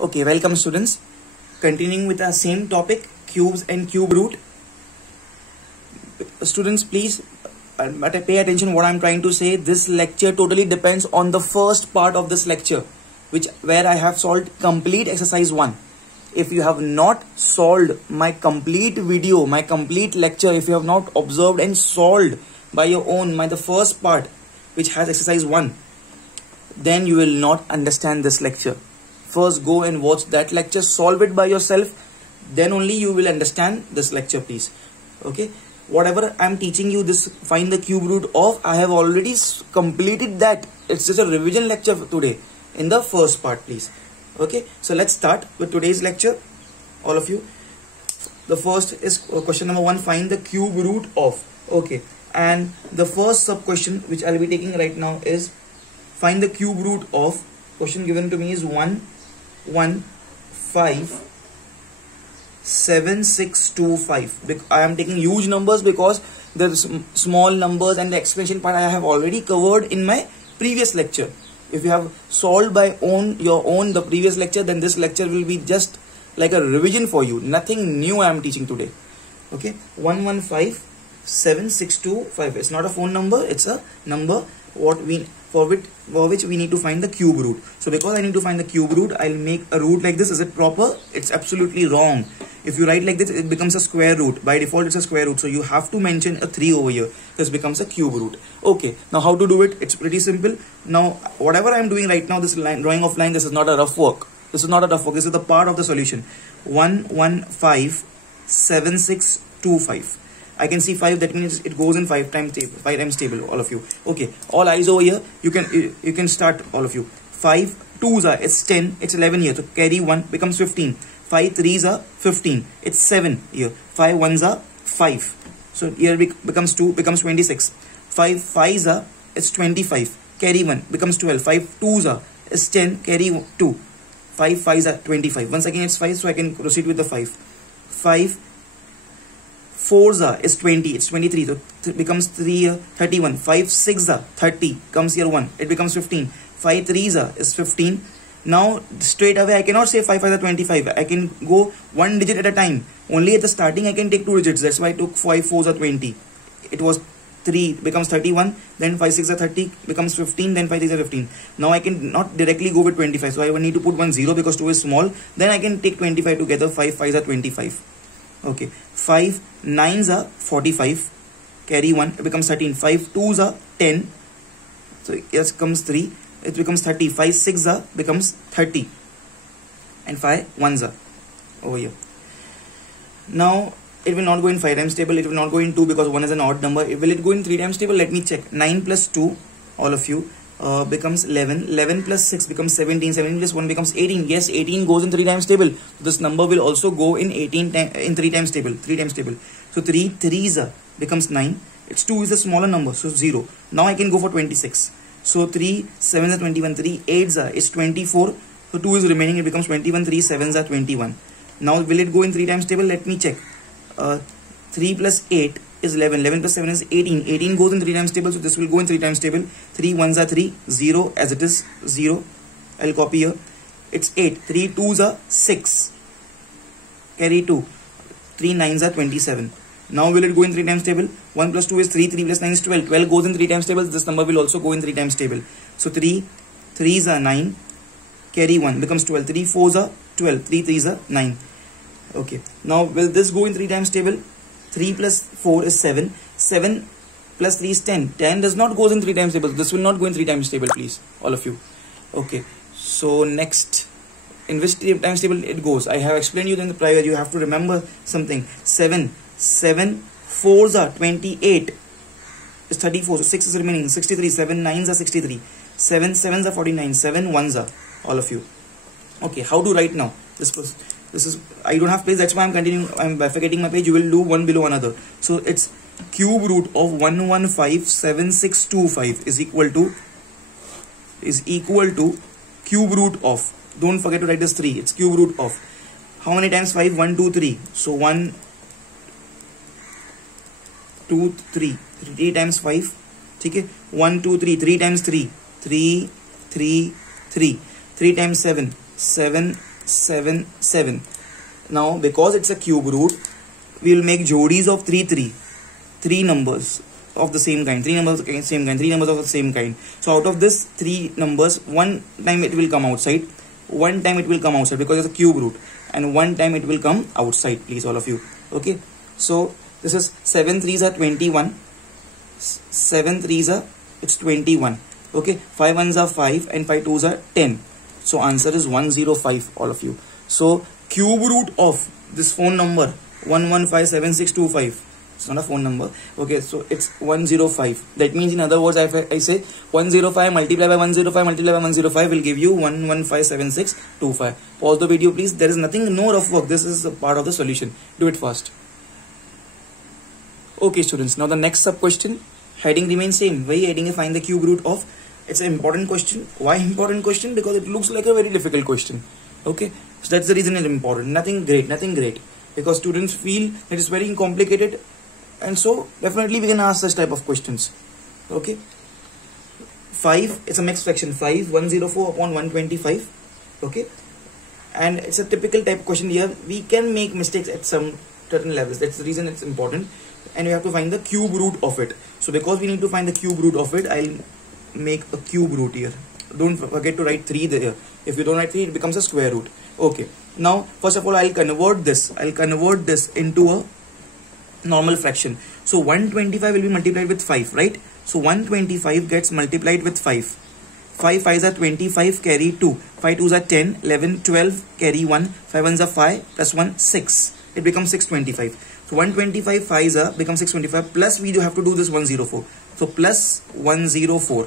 Okay, welcome students. Continuing with our same topic, cubes and cube root. Students, please pay attention what I'm trying to say. This lecture totally depends on the first part of this lecture, where I have solved complete exercise 1. If you have not solved my complete video, my complete lecture, if you have not observed and solved by your own, the first part which has exercise 1, then you will not understand this lecture. First go and watch that lecture, solve it by yourself, then only you will understand this lecture, please. Okay, whatever I'm teaching you, this find the cube root of, I have already completed that. It's just a revision lecture for today in the first part, please. Okay, so let's start with today's lecture, all of you. The first is question number 1, find the cube root of. Okay, and the first sub question which I'll be taking right now is find the cube root of. Question given to me is 1157625. I am taking huge numbers because the small numbers and the expansion part I have already covered in my previous lecture. If you have solved by your own the previous lecture, then this lecture will be just like a revision for you. Nothing new I am teaching today. Okay, 1157625. It's not a phone number, it's a number for which we need to find the cube root. So because I need to find the cube root, I'll make a root like this. Is it proper? It's absolutely wrong. If you write like this, it becomes a square root. By default, it's a square root. So you have to mention a 3 over here. This becomes a cube root. Okay, now how to do it? It's pretty simple. Now, whatever I'm doing right now, this line, drawing of line, this is not a rough work. This is not a rough work. This is the part of the solution. 1157625. I can see 5, that means it goes in 5 times table, all of you. Okay, all eyes over here. You can start, all of you. 5 2s are, it's 10, it's 11 here. So carry 1 becomes 15. 5 3s are 15, it's 7 here. 5 1s are 5. So here becomes 2, becomes 26. 5 5s are, it's 25. Carry 1 becomes 12. 5 2s are, it's 10, carry 2. 5 5s are 25. Once again it's 5, so I can proceed with the 5. 5 4s are is 20, it's 23, so it becomes 3 31. 5 6s are 30, comes here 1, it becomes 15. 5 3s are is 15. Now straight away I cannot say 5 5s are 25. I can go one digit at a time. Only at the starting I can take 2 digits. That's why I took 5 4s are 20. It was 3 becomes 31, then 5 6 are 30 becomes 15, then 5 3 are 15. Now I can not directly go with 25, so I will need to put 1 0 because 2 is small. Then I can take 25 together. 5 5s are 25. Okay, 5 9s are 45, carry 1, it becomes 13. 5 2s are 10, so here comes 3, it becomes 30. 5 6 are becomes 30, and 5 1s are over here. Now it will not go in 5 times table, it will not go in 2 because 1 is an odd number. Will it go in 3 times table? Let me check. 9 plus 2, all of you, becomes 11. 11 plus 6 becomes 17. 17 plus 1 becomes 18. Yes, 18 goes in 3 times table. This number will also go in 3 times table. 3 times table. So 3 3s becomes 9. It's 2 is a smaller number, so 0. Now I can go for 26. So 3 7s are 21. 3 8s is 24. So 2 is remaining. It becomes 21. 3 7s are 21. Now will it go in 3 times table? Let me check. 3 plus 8 is 11. 11 plus 7 is 18. 18 goes in 3 times table, so this will go in 3 times table. 3 1s are 3. 0 as it is 0. I'll copy here. It's 8. 3 2s are 6. Carry 2. 3 9s are 27. Now will it go in 3 times table? 1 plus 2 is 3. 3 plus 9 is 12. 12 goes in 3 times table. This number will also go in 3 times table. So 3 3s are 9. Carry 1 becomes 12. 3 4s are 12. 3 3s are 9. Okay. Now will this go in 3 times table? 3 plus 4 is 7. 7 plus 3 is 10. 10 does not go in 3 times table. This will not go in 3 times table, please, all of you. Okay. So next, in which 3 times table it goes? I have explained you in the prior. You have to remember something. 7 4s are 28. Is 34. So 6 is remaining. 63. 7 9s are 63. 7 7s are 49. 7 1s are, all of you. Okay. How to write now? This is, I don't have page, that's why I'm continuing, I'm bifurcating my page. You will do one below another. So it's cube root of 1157625 is equal to cube root of, don't forget to write this 3, it's cube root of, how many times 5? 1 2 3. So 1 2 3, 3 times 5, okay? 1 2 3, 3 times 3, 3 3 3, 3 times 7, 7 7 7. Now because it's a cube root, we will make jodis of 3 numbers of the same kind, 3 numbers of the same kind, 3 numbers of the same kind. So out of this 3 numbers, one time it will come outside, one time it will come outside because it's a cube root, and one time it will come outside, please all of you. Okay, so this is 7 3s are 21, 7 3s are, it's 21. Okay, 5 1s are 5 and 5 2s are 10. So answer is 105, all of you. So cube root of this phone number 1157625, it's not a phone number. Okay, so it's 105. That means, in other words, if I say 105 multiplied by 105 multiplied by 105 will give you 1157625. Pause the video, please. There is nothing, no rough work. This is a part of the solution. Do it fast. Okay, students. Now the next sub question. Heading remains same. Why heading? Find the cube root of. It's an important question. Why important question? Because it looks like a very difficult question. Okay, so that's the reason it's important. Nothing great. Nothing great. Because students feel that it's very complicated. And so definitely we can ask such type of questions. Okay, 5, it's a mixed fraction, 5 104 upon 125. Okay, and it's a typical type question. Here we can make mistakes at some certain levels. That's the reason it's important, and we have to find the cube root of it. So because we need to find the cube root of it, I'll make a cube root here. Don't forget to write 3 there. If you don't write 3, it becomes a square root. Okay, now first of all I'll convert this into a normal fraction. So 125 will be multiplied with 5, right? So 125 gets multiplied with 5. 5 5s are 25, carry 2. 5 2s are 10, 11, 12, carry 1. 5 1s are 5, plus 1, 6. It becomes 625. So 125 5s are become 625, plus we do have to do this 104. So plus 104.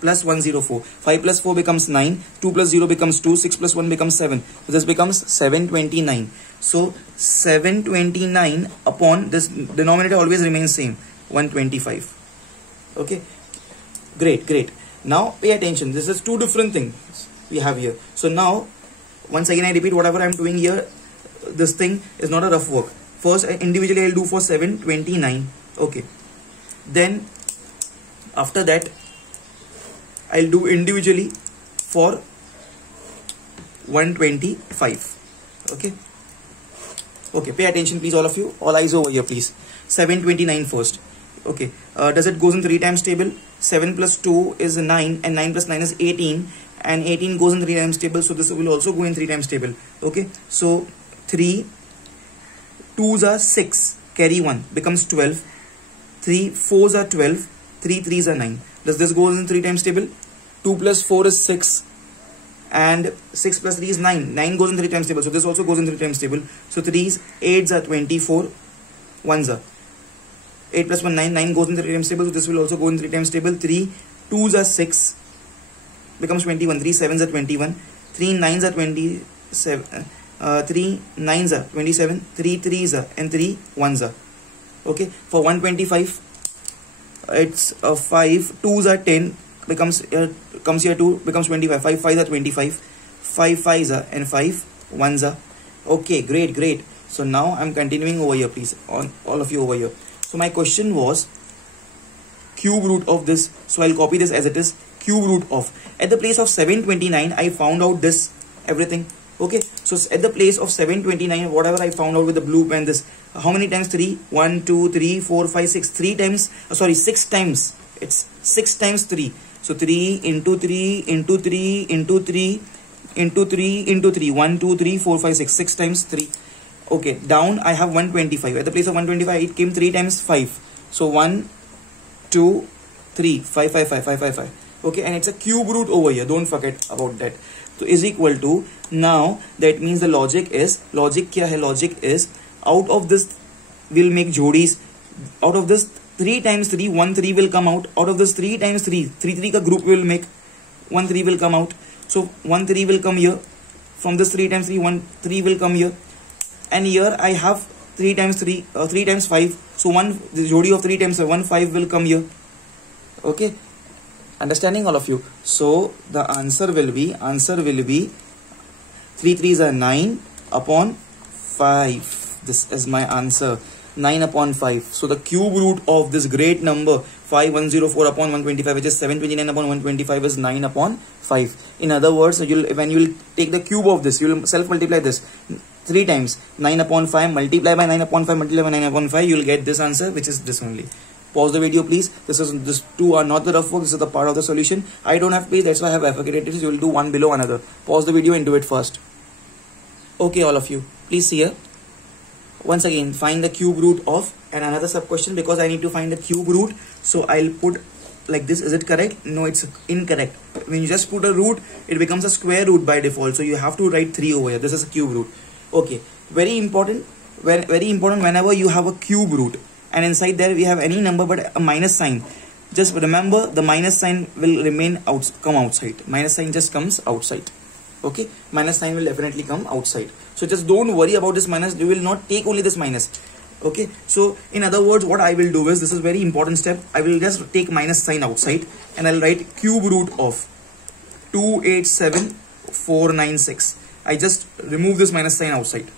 Plus 104. 5 plus 4 becomes 9. 2 plus 0 becomes 2. 6 plus 1 becomes 7. So this becomes 729. So 729 upon this denominator always remains same, 125. Okay, great. Now pay attention. This is two different things we have here. So now once again I repeat, whatever I am doing here, this thing is not a rough work. First individually I'll do for 729. Okay, then after that I'll do individually for 125. Okay, pay attention please, all of you. All eyes over here please. 729 first. Okay, does it goes in 3 times table? 7 plus 2 is 9 and 9 plus 9 is 18, and 18 goes in 3 times table, so this will also go in 3 times table. Okay, so 3 2s are 6, carry 1, becomes 12. 3 4s are 12, 3 3s are 9. Does this go in 3 times table? 2 plus 4 is 6 and 6 plus 3 is 9. 9 goes in 3 times table, so this also goes in 3 times table. So 3's 8's are 24, 1's are 8 plus 1 9. 9 goes in 3 times table, so this will also go in 3 times table. 3 2's are 6, becomes 21. 3 7's are 21. 3 9's are 27. 3 9's are 27. 3 3's are and 3 1's are. Okay, for 125 it's 5 2's are 10, becomes comes here 2, becomes 25. 5 5's are 25. 5 5's are and 5 1's are. Okay, great. So now I'm continuing over here please, on all of you over here. So my question was cube root of this, so I'll copy this as it is, cube root of, at the place of 729 I found out this everything. Okay, so at the place of 729 whatever I found out with the blue pen, this how many times 3? 1 2 3 4 5 6, 3 times, 6 times, it's 6 times 3. So 3 into 3 into 3 into 3 into 3 into 3, 1 2 3 4 5 6, 6 times 3. Okay, down I have 125. At the place of 125 it came 3 times 5. So 1 2 3 5 5 5 5 5 5. Okay, and it's a cube root over here, don't forget about that. So is equal to, now that means the logic is out of this we'll make jodis. Out of this 3 times 3, 1 3 will come out. Out of this 3 times 3, 3 ka group will make, 1 3 will come out. So 1 3 will come here. From this 3 times 3, 1 3 will come here. And here I have 3 times 3, 3 times 5. So the jodi of 3 times 1, 5 will come here. Okay, understanding all of you? So the answer will be 3 3's are 9 upon 5. This is my answer, 9 upon 5. So the cube root of this great number 5104 upon 125, which is 729 upon 125 is 9 upon 5. In other words, when you will take the cube of this, you will self multiply this 3 times. 9 upon 5 multiply by 9 upon 5 multiply by 9 upon 5, you will get this answer, which is this only. Pause the video, please. This two are not the rough work. This is the part of the solution. I don't have page, that's why I have bifurcated it. You will do one below another. Pause the video and do it first. Okay, all of you, please see here. Once again, find the cube root of, and another sub question, because I need to find the cube root. So I'll put like this. Is it correct? No, it's incorrect. When you just put a root, it becomes a square root by default. So you have to write 3 over here. This is a cube root. Okay, very important. Very important. Whenever you have a cube root and inside there we have any number but a minus sign, just remember the minus sign will come outside. Minus sign just comes outside. Okay, minus sign will definitely come outside. So just don't worry about this minus. You will not take only this minus. Okay, so in other words, what I will do is, this is very important step. I will just take minus sign outside and I'll write cube root of 287496. I just remove this minus sign outside.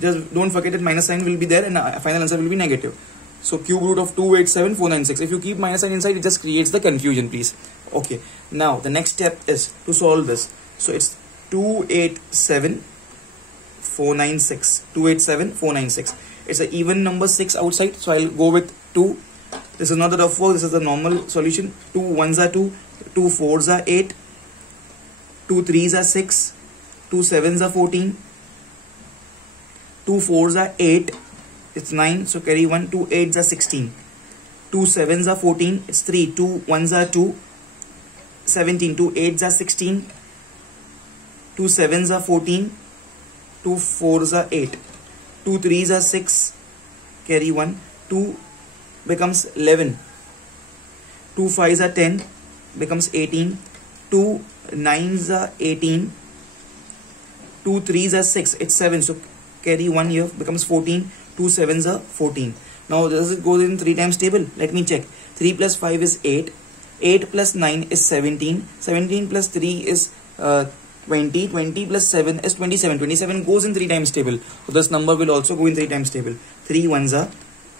Just don't forget that minus sign will be there and final answer will be negative. So cube root of 287496. If you keep minus sign inside, it just creates the confusion, please. Okay, now the next step is to solve this. So it's 287496. 287496. It's an even number 6 outside, so I'll go with 2. This is not the rough work, this is the normal solution. 2 1s are 2, 2 4s are 8, 2 3s are 6, 2 7s are 14, 2 4s are 8, it's 9, so carry 1, 2 8s are 16, 2 7s are 14, it's 3, 2 1s are 2, 17, 2 8s are 16, 2 7s are 14, 2 4s are 8. 2 3s are 6, carry 1, 2 becomes 11, 2 5s are 10, becomes 18, 2 9s are 18, 2 3s are 6, it's 7, so carry 1 here, becomes 14, 2 7s are 14. Now does it go in 3 times table? Let me check. 3 plus 5 is 8, 8 plus 9 is 17, 17 plus 3 is 20, 20 plus 7 is 27. 27 goes in 3 times table. So this number will also go in 3 times table. 3 1s are,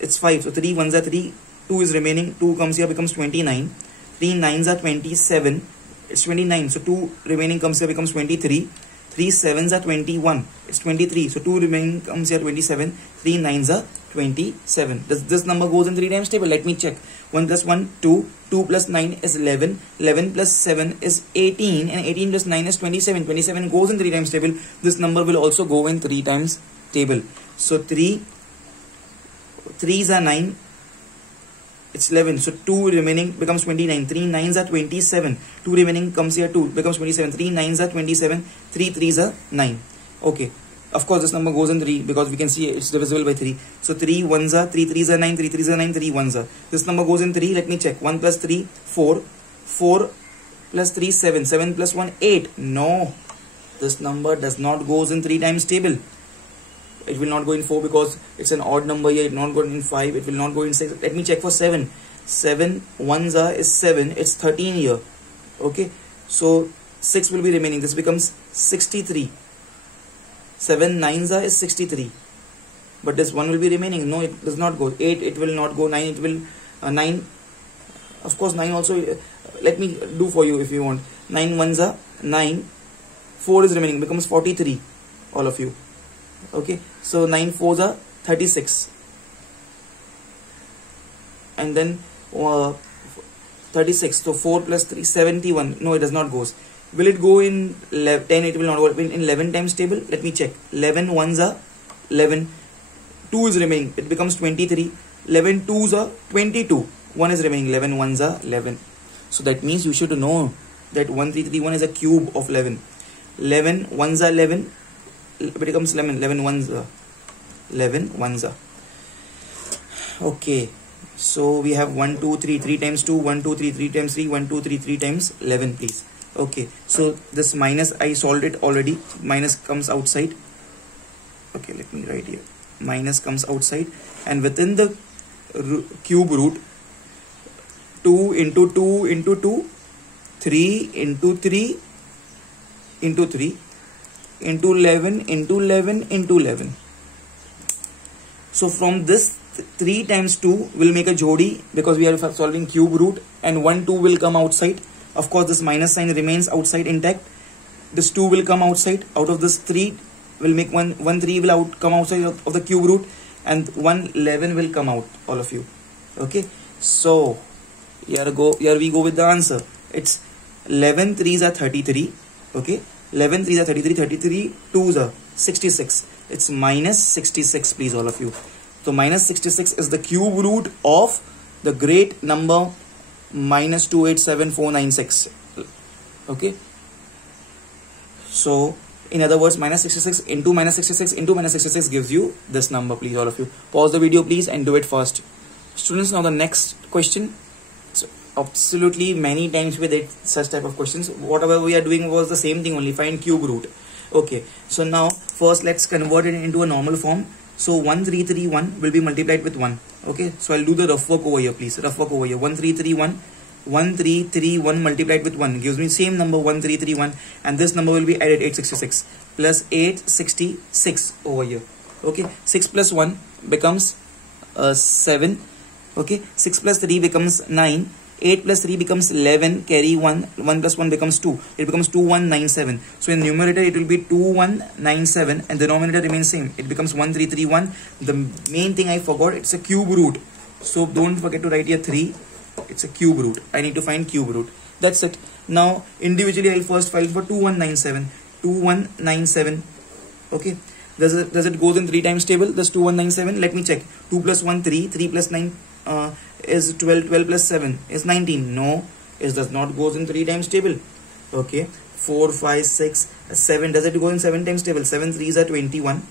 it's 5. So 3 1s are 3, 2 is remaining, 2 comes here, becomes 29. 3 9s are 27, it's 29. So 2 remaining comes here, becomes 23. 3 7s are 21, it's 23. So 2 remaining comes here, 27. 3 9s are 27. This number goes in 3 times table. Let me check. 1 plus 1, 2. 2 plus 9 is 11. 11 plus 7 is 18. And 18 plus 9 is 27. 27 goes in 3 times table. This number will also go in 3 times table. So 3 3s are 9. It's 11. So 2 remaining becomes 29. 3 9s are 27. 2 remaining comes here, 2 becomes 27. 3 9s are 27. 3 3s are 9. Okay. Of course, this number goes in 3 because we can see it's divisible by 3. So 3 1s are, 3 3s are 9, 3 3s are 9, 3 1s are. This number goes in 3. Let me check. 1 plus 3, 4. 4 plus 3, 7. 7 plus 1, 8. No. This number does not goes in 3 times table. It will not go in 4 because it's an odd number here. It will not go in 5. It will not go in 6. Let me check for 7. 7 1s are is 7. It's 13 here. Okay. So 6 will be remaining. This becomes 63. 7 9s are is 63. But this 1 will be remaining. No, it does not go. 8, it will not go. 9, it will 9. Of course, 9 also. Let me do for you if you want. 9 1s are 9. 4 is remaining. Becomes 43. All of you. Okay. So 9 4s are 36. And then 36. So 4 plus 3, 71. No, it does not go. Will it go in 10? It will not go in 11 times table. Let me check. 11 1s are 11. 2 is remaining. It becomes 23. 11 2s are 22. 1 is remaining. 11 1s are 11. So that means you should know that 1331 is a cube of 11. 11 1s are 11. It becomes 11. 11 1s are 11 1s are. Okay. So we have 1 2 3 3 times 2. 1 2 3 3 times 3. 1 2 3 3 times 11, please. Okay, so this minus, I solved it already. Minus comes outside. Okay, let me write here. Minus comes outside, and within the cube root, 2 into 2 into 2, 3 into 3 into 3 into 11 into 11 into 11. So from this 3 times 2 will make a jodi because we are solving cube root, and 1 2 will come outside. Of course this minus sign remains outside intact. This 2 will come outside. Out of this 3 will make 1 3 will come outside of the cube root, and 1 11 will come out, all of you. Okay, so here we go with the answer. It's 11 3s are 33. Okay, 11 3s are 33, 33 2s are 66. It's minus 66, please, all of you. So minus 66 is the cube root of the great number minus 287496. Okay, so in other words, minus 66 into minus 66 into minus 66 gives you this number, please, all of you. Pause the video, please, and do it fast. Students, now the next question. So absolutely many times with it, such type of questions. Whatever we are doing was the same thing, only find cube root. Okay, so now first let's convert it into a normal form. So 1331 will be multiplied with 1. Okay, so I'll do the rough work over here, please. Rough work over here. 1331 multiplied with 1 gives me same number 1331, and this number will be added 866 plus 866 over here. Okay, 6 plus 1 becomes 7. Okay, 6 plus 3 becomes 9. 8 plus 3 becomes 11, carry 1, 1 plus 1 becomes 2, it becomes 2197. So in numerator it will be 2197 and denominator remains same, it becomes 1331. The main thing I forgot, it's a cube root, so don't forget to write here 3, it's a cube root. I need to find cube root, that's it. Now individually I'll first file for 2197. Okay, does it goes in 3 times table, this 2197? Let me check. 2 plus 1 3, 3 plus 9 is 12, 12 plus 7 is 19. No, it does not goes in 3 times table. Okay, 4 5 6 7, does it go in 7 times table? 7 3s are 21.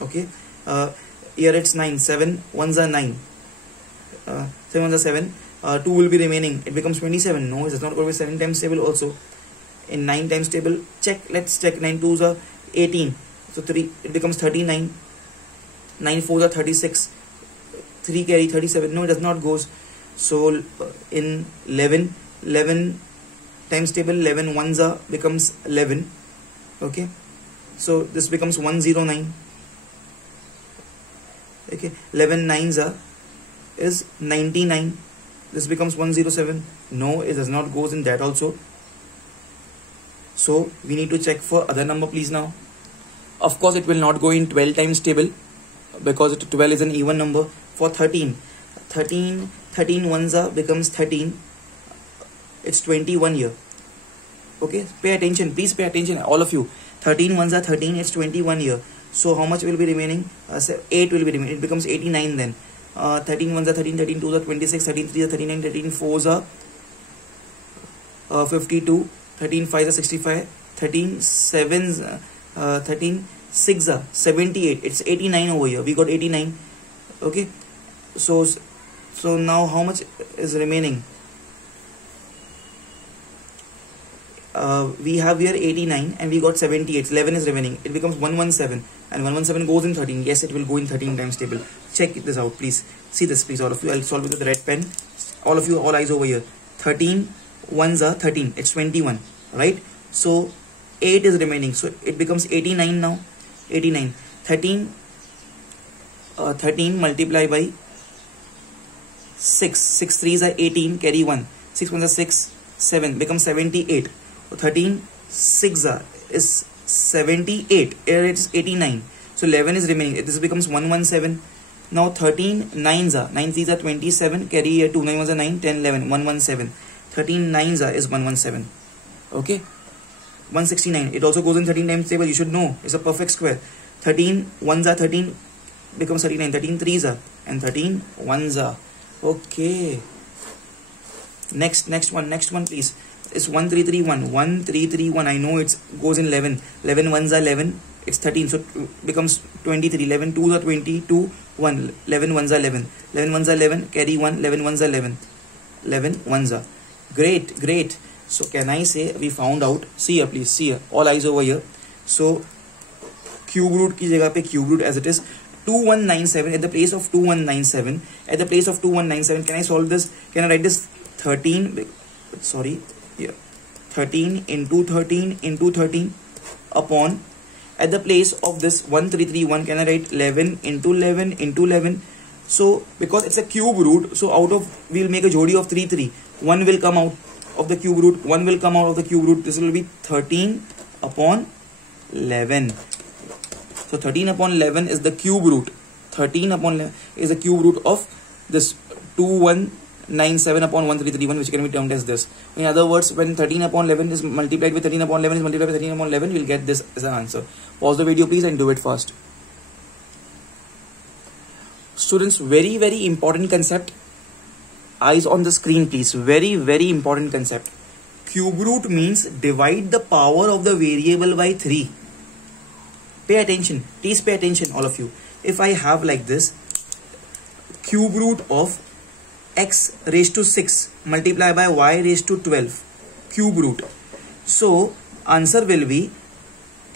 Okay, here it's 9, 7 1s are 9, 7 1s are 7, 2 will be remaining, it becomes 27. No, it does not go with 7 times table also. In 9 times table, check, let's check. 9 2s are 18, so 3, it becomes 39. 9 4s are 36, 3 carry 37. No, it does not goes. So in 11 times table, 11 1s are becomes 11. Okay, so this becomes 109. Okay, 11 9s are is 99, this becomes 107. No, it does not goes in that also. So we need to check for other number, please. Now of course it will not go in 12 times table because 12 is an even number. For 13 1s are becomes 13, it's 21 here. Okay, pay attention, please pay attention, all of you. 13 1s are 13, it's 21 here. So how much will be remaining? 8 will be remaining, it becomes 89 then. 13 1s are 13, 13 2s are 26, 13 3s are 39, 13 4s are 52, 13 5s are 65, 13 7s 13 6s are 78, it's 89 over here, we got 89. Okay, so now how much is remaining? We have here 89 and we got 78, 11 is remaining, it becomes 117, and 117 goes in 13. Yes, it will go in 13 times table. Check this out, please. See this, please, all of you. I'll solve it with the red pen. All of you, all eyes over here. 13 1s are 13, it's 21, right? So 8 is remaining, so it becomes 89 now. 89, 13 multiply by 6, 6 3s are 18, carry 1, 6 1s are 6, 7 becomes 78. So 13 6 is 78, here it's 89, so 11 is remaining, this becomes 117. Now 13 9s are 9 3s are 27, carry here 2, 9 1s are 9, 10 11, 117. 13 9s is 117. Okay, 169, it also goes in 13 times table, you should know, it's a perfect square. 13 1s are 13 becomes 39, 13 3s are and 13 1s are. Okay, next one please. It's 1331. I know it goes in 11 1s are 11, it's 13, so it becomes 23. 11 2s are 22, 1, 11 1s are 11, 11 1s are 11, carry 1, 11 1s are 11, 11 1s are. Great. So can I say we found out? See here, please, see here, all eyes over here. So cube root ki jagah pe cube root as it is 2197. At the place of 2197, can I solve this? Can I write this 13 into 13 upon, at the place of this 1331, can I write 11 into 11 into 11 So because it's a cube root, so out of, we'll make a jodi of 3 3. 1 will come out of the cube root, 1 will come out of the cube root. This will be 13 upon 11. So 13 upon 11 is the cube root. 13 upon 11 is the cube root of this 2197 upon 1331, which can be termed as this. In other words, when 13 upon 11 is multiplied with 13 upon 11 is multiplied with 13 upon 11, you will get this as an answer. Pause the video please and do it fast. Students, very very important concept. Eyes on the screen please. Very very important concept. Cube root means divide the power of the variable by 3. Pay attention. Please pay attention, all of you. If I have like this, cube root of x raised to 6 multiplied by y raised to 12, cube root. So answer will be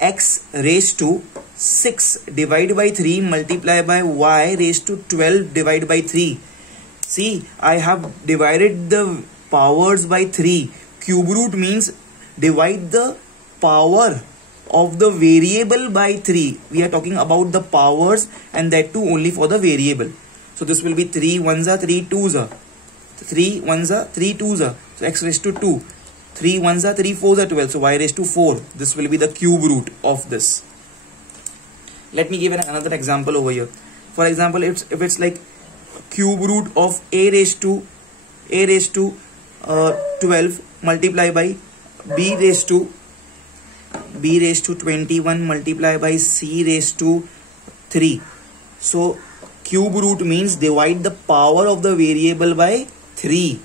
x raised to 6 divided by 3 multiplied by y raised to 12 divided by 3. See, I have divided the powers by 3. Cube root means divide the power of the variable by 3. We are talking about the powers, and that too only for the variable. So this will be 3 1s are 3 2s are 3 1s are 3 2s are. So x raised to 2. 3 1s are 3 4s are 12. So y raised to 4. This will be the cube root of this. Let me give another example over here. For example, if it's like cube root of a raised to 12 multiplied by b raised to 21 multiplied by c raised to 3. So cube root means divide the power of the variable by 3.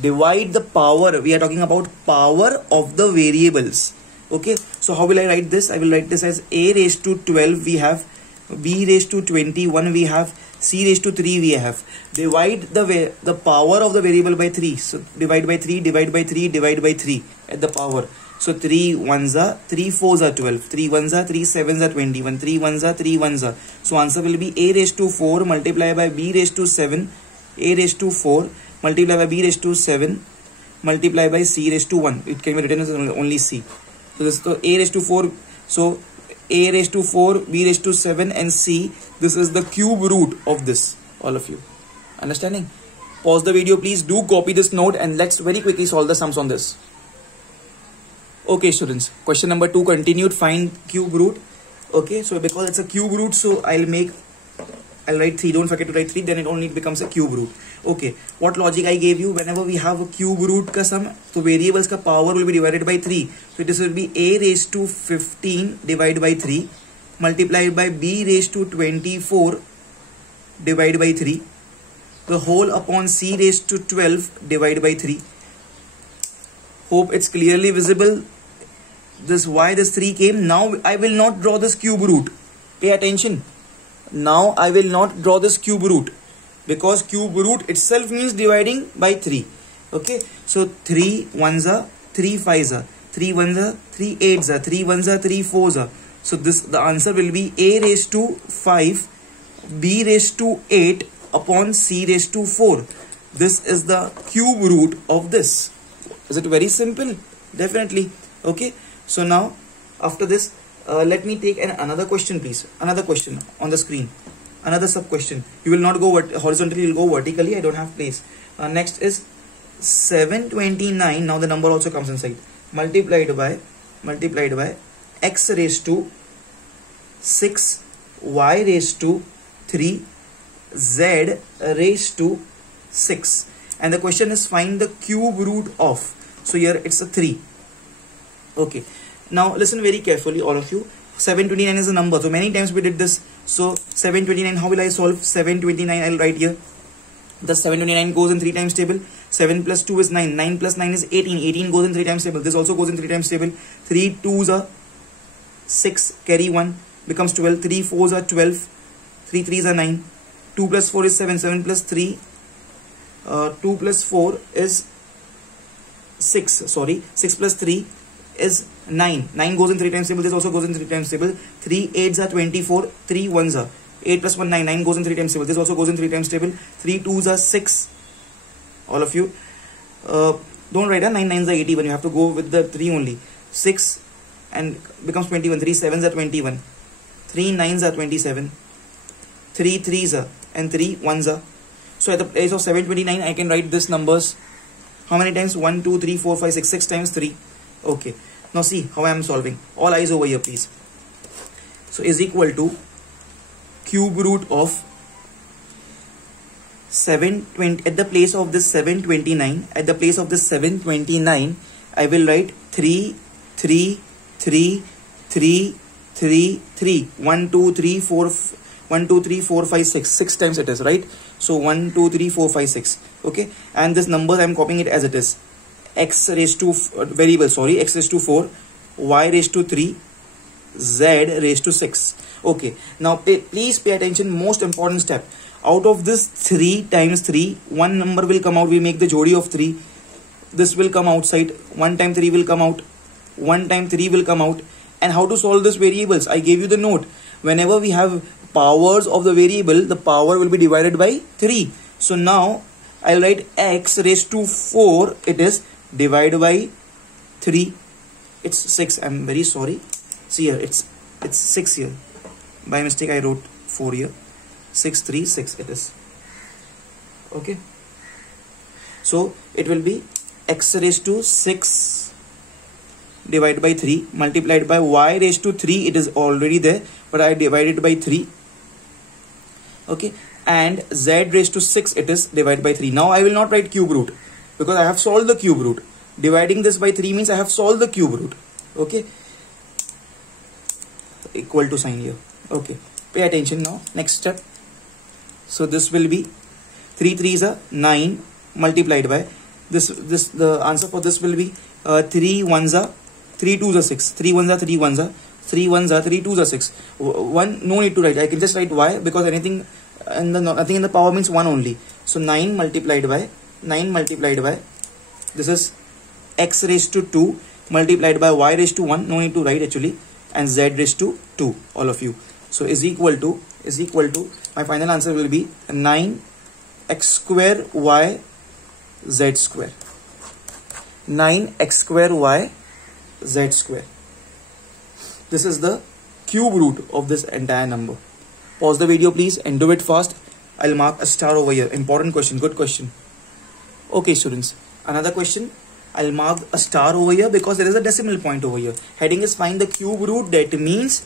Divide the power. We are talking about power of the variables. Okay. So how will I write this? I will write this as a raised to 12 we have, b raised to 21 we have, c raised to 3 we have. Divide the power of the variable by 3. So divide by 3, divide by 3, divide by 3 at the power. So 3 1s are 3 4s are 12, 3 1s are 3 7s are 21, 3 1s are 3 1s are. So answer will be a raised to 4 multiplied by b raised to 7, a raised to 4 multiplied by b raised to 7 multiplied by c raised to 1. It can be written as only c. So this is a raised to 4. So a raised to 4, b raised to 7 and c. This is the cube root of this. All of you understanding? Pause the video please. Do copy this note and let's very quickly solve the sums on this. Okay students, question number 2 continued. Find cube root. Okay, so because it's a cube root, so I'll write 3. Don't forget to write 3, then it only becomes a cube root. Okay, what logic I gave you? Whenever we have a cube root ka sum, so variables ka power will be divided by 3. So this will be a raised to 15 divided by 3 multiplied by b raised to 24 divided by 3, the whole upon c raised to 12 divided by 3. Hope it's clearly visible. This why this 3 came. Now I will not draw this cube root. Pay attention. Now I will not draw this cube root because cube root itself means dividing by 3. Okay, so 3 1s are 3 5s are 3 1s are 3 8s are 3 1s are 3 4s are. So this, the answer will be a raised to 5 b raised to 8 upon c raised to 4. This is the cube root of this. Is it very simple? Definitely. Okay, so now after this let me take another question please. Another question on the screen, another sub question. You will not go horizontally, you will go vertically. I don't have place. Next is 729. Now the number also comes inside. Multiplied by x raised to 6 y raised to 3 z raised to 6, and the question is find the cube root of. So here it's a 3. Okay, now listen very carefully all of you. 729 is a number, so many times we did this. So 729, how will I solve 729? I'll write here. The 729 goes in 3 times table. 7 plus 2 is 9. 9 plus 9 is 18. 18 goes in 3 times table. This also goes in 3 times table. 3 2s are 6, carry 1, becomes 12. 3 4s are 12. 3 3s are 9. 2 plus 4 is 7. 7 plus 3. 2 plus 4 is 6. Sorry, 6 plus 3 is 9. 9 goes in 3 times table. This also goes in 3 times table. 3 8s are 24. 3 1s are 8 plus 1 9. 9 goes in 3 times table. This also goes in 3 times table. 3 2s are 6. All of you, don't write 9 9s are 81. You have to go with the 3 only. 6 and becomes 21. 3 7s are 21. 3 9s are 27. 3 3s are and 3 ones are. So at the place of 729 I can write this numbers. How many times? 1 2 3 4 5 6 times 3. Okay, now see how I am solving. All eyes over here please. So is equal to cube root of 720. At the place of this 729, at the place of this 729 I will write 3 3 3 3 3 3 1 2 3 4 1 2 3 4 5 6 6 times it is, right? So 1 2 3 4 5 6. Okay, and this number I am copying it as it is. X raised to variable, sorry, x raised to 4, y raised to 3, z raised to 6. Okay, now please pay attention. Most important step. Out of this 3 times 3, one number will come out. We make the jodi of 3. This will come outside. 1 time 3 will come out. 1 time 3 will come out. And how to solve this variables? I gave you the note. Whenever we have powers of the variable, the power will be divided by 3. So now I'll write x raised to 4. It is divided by 3. It's 6. I'm very sorry. See here, it's 6 here. By mistake I wrote 4 here. 6 3 6 it is. Okay, so it will be x raised to 6 divided by 3 multiplied by y raised to 3. It is already there, but I divided by 3. Okay, and z raised to 6 it is divided by 3. Now I will not write cube root because I have solved the cube root. Dividing this by 3 means I have solved the cube root. Okay, equal to sign here. Okay, pay attention now. Next step. So this will be 3 3s are 9 multiplied by this. The answer for this will be 3 1s are 3 2s are 6. 3 1s are 3 1s are 3 1s are 3 2s are 6. One, no need to write. I can just write y because anything and nothing in the power means 1 only. So 9 multiplied by this is x raised to 2 multiplied by y raised to 1. No need to write actually, and z raised to 2. All of you. So is equal to my final answer will be 9 x square y z square. 9 x square y z square. This is the cube root of this entire number. Pause the video please and do it fast. I'll mark a star over here. Important question, good question. Okay students, another question. I'll mark a star over here because there is a decimal point over here. Heading is find the cube root. That means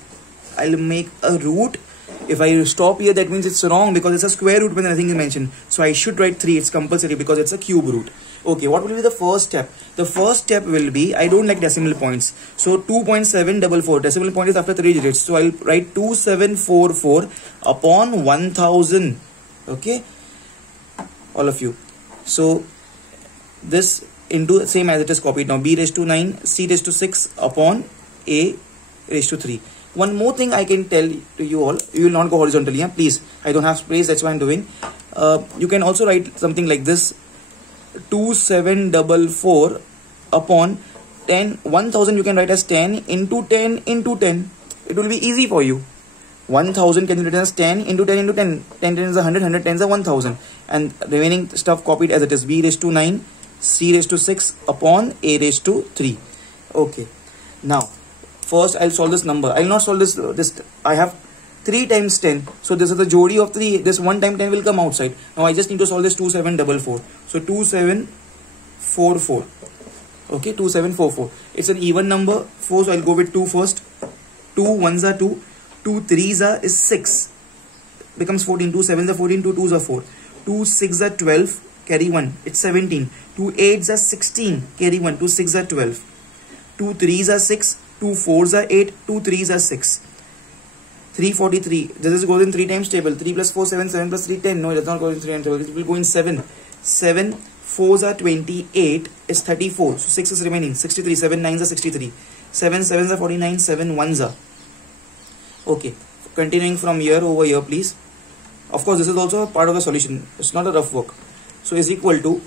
I'll make a root. If I stop here, that means it's wrong because it's a square root when nothing is mentioned. So I should write 3. It's compulsory because it's a cube root. Okay, what will be the first step? The first step will be, I don't like decimal points. So 2.744. Decimal point is after 3 digits. So I'll write 2744 upon 1000. Okay, all of you. So this into same as it is copied now. B raised to 9, C raised to 6 upon A raised to 3. One more thing I can tell to you all, you will not go horizontally, yeah? Please. I don't have space, that's why I'm doing. You can also write something like this. 2744 upon 10. 1000 you can write as 10 into 10 into 10. It will be easy for you. 1000 can be written as 10 into 10 into 10. 10 is 100, 100 10s are 1000. And remaining stuff copied as it is. B raised to 9, C raised to 6 upon A raised to 3. Okay. Now, first I'll solve this number. I'll not solve this. I have 3 times 10. So this is the jodi of 3. This 1 time 10 will come outside. Now I just need to solve this 2744. So 2744. Okay, 2744. It's an even number. So I'll go with 2 first. 2 1s are 2. 2 3s are is 6. Becomes 14. 2 7s are 14. 2 2s are 4. 2 6 are 12. Carry 1. It's 17. 2 8s are 16. Carry 1. 2 6 are 12. 2 3s are 6. 2 4s are 8. 2 3s are 6. 343. This goes in 3 times table. 3 plus 4 7. 7 plus 3 10. No, it does not go in 3 times table. It will go in 7. 7 4s are 28 is 34. So 6 is remaining. 63. 7 9s are 63. 7 7s are 49. 7 1s are. Okay. Continuing from here over here, please. Of course, this is also a part of the solution. It's not a rough work. So is equal to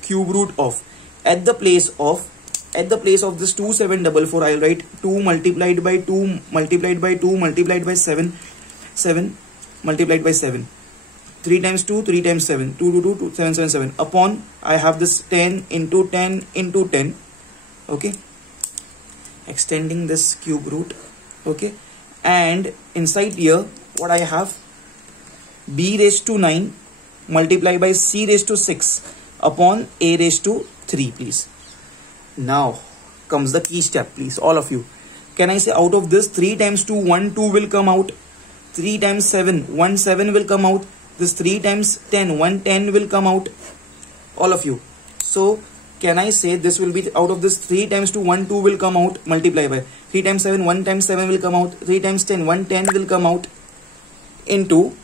cube root of, at the place of this 2744, I'll write 2 multiplied by 2 multiplied by 2 multiplied by 7 multiplied by 7. 3 times 2, 3 times 7. 2 2 2 7 7 7 upon, I have this 10 into 10 into 10. Okay, extending this cube root. Okay, and inside here what I have, b raised to 9 multiplied by c raised to 6 upon a raised to 3, please. Now comes the key step, please, all of you. Can I say out of this 3 times 2, 1 2 will come out. 3 times 7, 1 7 will come out. This 3 times 10, 1 10 will come out. All of you. So can I say this will be out of this 3 times 2, 1 2 will come out, multiply by 3 times 7, 1 times 7 will come out. 3 times 10, 1 10 will come out. Into,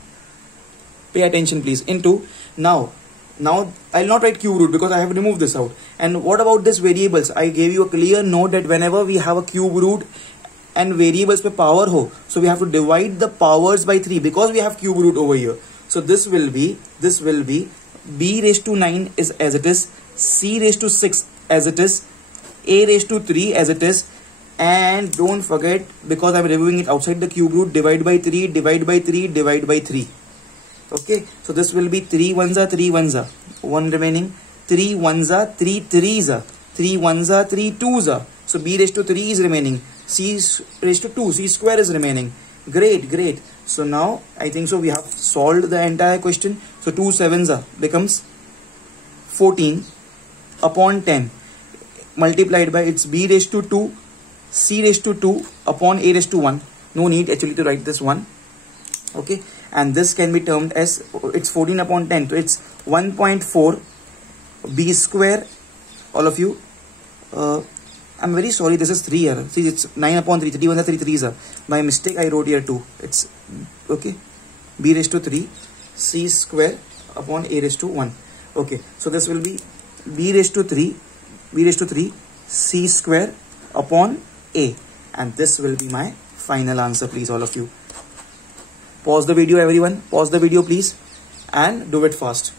pay attention please, into, now I'll not write cube root because I have removed this out. And what about this variables? I gave you a clear note that whenever we have a cube root and variables पे power ho, so we have to divide the powers by 3 because we have cube root over here. So this will be b raised to 9 is as it is, c raised to 6 as it is, a raised to 3 as it is, and don't forget, because I'm removing it outside the cube root, divide by 3, divide by 3, divide by 3. Okay, so this will be 3 ones are 3 ones are 1 remaining, 3 ones are 3 threes are 3 ones are 3 twos are. So b raised to 3 is remaining, c raised to 2, c square is remaining. Great. So now I think so we have solved the entire question. So 2 sevens are becomes 14 upon 10 multiplied by its b raised to 2, c raised to 2 upon a raised to 1. No need actually to write this one. Okay, and this can be termed as, it's 14 upon 10, so it's 1.4 b square. All of you, I'm very sorry, this is 3 here. See, it's 9 upon 3, 3 1 3 3s are. By mistake I wrote here 2. It's okay, b raised to 3 c square upon a raised to 1. Okay, so this will be b raised to 3 c square upon a, and this will be my final answer, please, all of you. Pause the video, everyone. Pause the video, please, and do it fast.